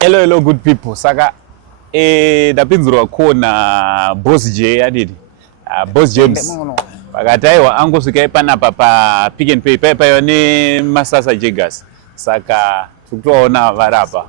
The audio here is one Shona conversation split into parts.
Hello good people. Saka ndapinzirwa kona Boss J adidi. Boss James. Pakataiwa angosvika panapa pa Pick and Pay paipa ne Masasa Jegas. Saka tikutoona varapa.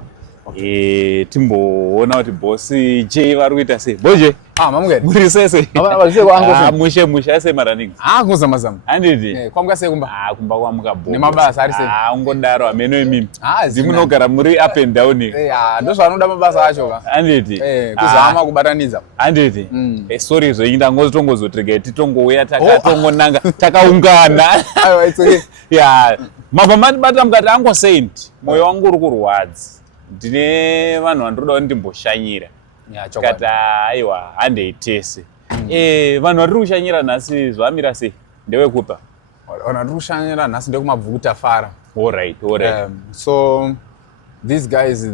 Timboona kuti Boss J vari kuita sei. Boss J. Mamugedi. Muri sese. Vari kwangu. Mushe ase maraningi. Kuzama. Andidi. Kwamuka sei kumba? Kumba kwamuka bo. Nemabasa ari sei. Ungodaro ameno emimi. Zimunogara muri up and down. Ndozvo anoda mabasa acho ka. Andidi. Kuzama kubatanidza. Andidi. Sorry zvoinda ngozotongozotrega titongouya takatongonanga takaungana. Aiwa it's okay. Yeah. Mabva bata mukati angosaint. Moyo wangu uri kurwadza. Ndine vanhu vandoda kuti ndimboshanyira. Kati aiwa handei tese. Vanhu vari kushanyira nhasi zvamira sei? Ndewekupa. Vari kushanyira nhasi ndekumabvukutafara. All right. So these guys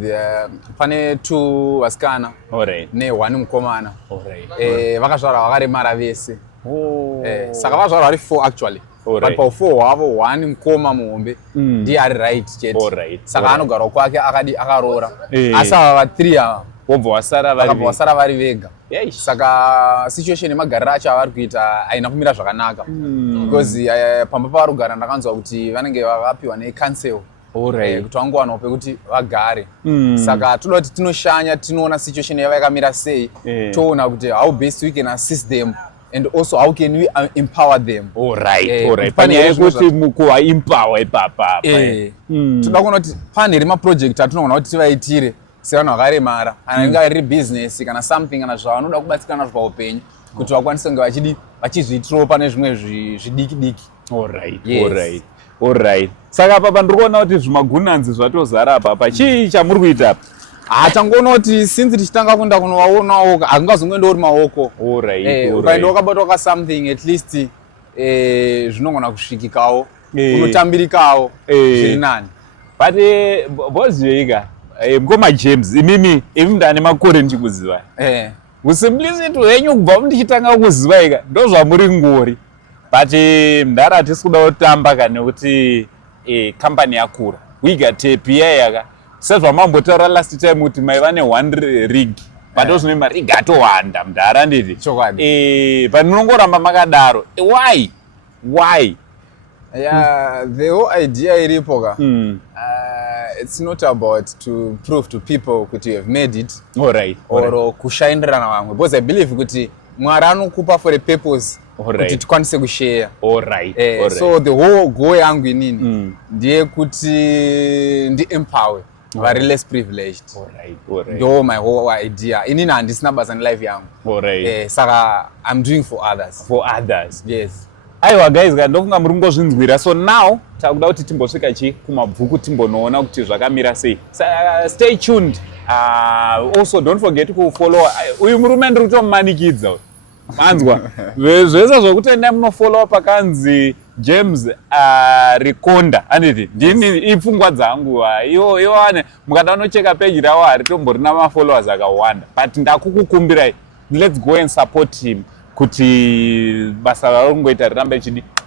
pane 2 vasikana. All right. Ne1 mukomana. All right. Vakazvarwa vakaremara vese. Saka vazvarwa vari 4 actually. But pa4 wavo 1 mukoma muhombe ndiye ari right chete. Saka anogara kwake akaroora. Asi ava 3 ava wobva wasara vari vega. Saka situation yemagariro acho avari kuita haina kumira zvakanaka because pamba pavari kugara ndakanzwa kuti vanenge vakapiwa necouncil kuti vangowanawo pekuti vagare. Saka toda kuti tinoshanya tinoona situation yava yakamira sei, toona kuti how best we can assist them and also how can we empower them. All right. Panyaya yekuti mukuva empower ipapa. Toda kuona kuti pane rima project atinogona kuti tivaitire sevanhu vakaremara anenge riri business kana something kana zvavanoda kubatsirana nazvo paupenyu kuti vakwanise kunge vachizviitirawo pane zvimwe zvidiki diki. All right. Saka papa ndiri kuona kuti zvimagunanzi zvatozara apa chii chamuri kuita apa? Tangoona kuti since tichitanga kuenda kunovaonawo hakungazongoendawo maoko. Ukaenda wakabatwa ka something at least zvinogona kusvikikawo unotambirikawo zviri nani. But Boss J mukoma James imi ndane makore ndichikuziva. Kusimblicity wenyu kubva ndichitanga kuziva ika ndozvamuri ngori. But ndara tisi kuda kutamba kana kuti company yakura. Wiga tape yaka. Sezvamambotaura last time kuti maiva ne1 rig. But zvino marig atowanda mudhara nditi. Chokwadi. But munongoramba makadaro. Why? Yeah, the whole idea iripo ka. It's not about to prove to people that you have made it. All right. Or kushaindirana vamwe. Because I believe kuti Mwari anokupa for a purpose. Kuti tikwanise kushare. All right. So the whole goal yangu inini ndiye kuti ndi empower vari less privileged. All right. Ndo my whole idea. Inini handisina basa nelife yangu. All right. Saka I'm doing for others. Yes. Aiwa guys, ndofunga muri kungozvinzwira. So now takuda kuti timbosvika kumabvuku timbonoona kuti zvakamira sei. Stay tuned. Also don't forget to follow uyu murume ndiri kutomumanikidza. Manzwa. Zvese zvokuti ndai munofollow pakanzi James Rikonda. Anditi ndini ipfungwa dzangu. Iwo ane mukada nocheka page rawo haritomborina mafollowers akawanda. But ndakukukumbirai, let's go and support him kuti basa raro ngoita rirambe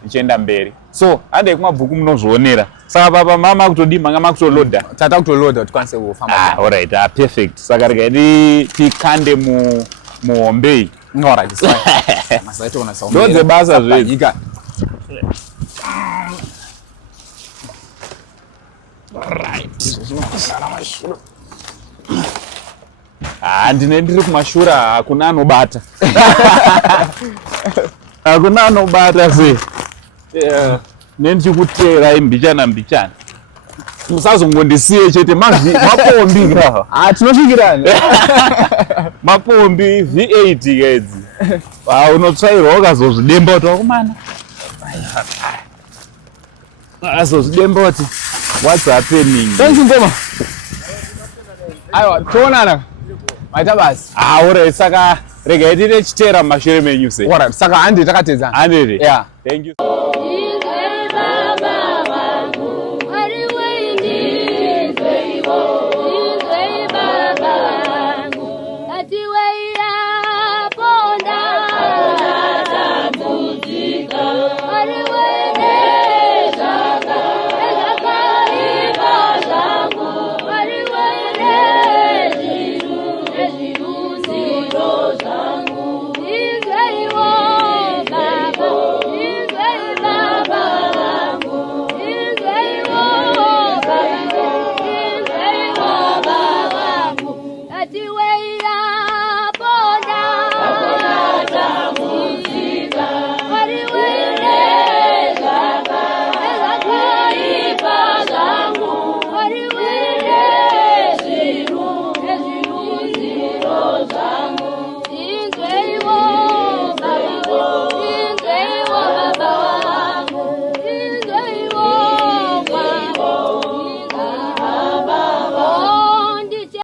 chienda mberi. So handei kumabvuku munozvionera. Saka papa mama kutodi manga makutoloda. Tata kutoloda tikwanise kufamba. All right. Perfect. Saka regai tikande muhombe. All right. It's fine. Masaito ona saumira. Ndodze basa zve. Right. Ndine ndiri kumashura hakuna anobata. Hakuna anobata se. Nendichikutera mbichana. Musazongondisiye chete mapombi ka. Tinosvikirana. Mapombi V8 gedzi. Unotsvairwa ukazozvidemba kuti wakumana. Azozvidemba kuti what's happening? Thank you ngoma. Aiwa, toonana. Maita basi. All right. Saka regai tine chitera mumashure menyu se. All right. Saka handei takatedzana. Handei. Yeah. Thank you.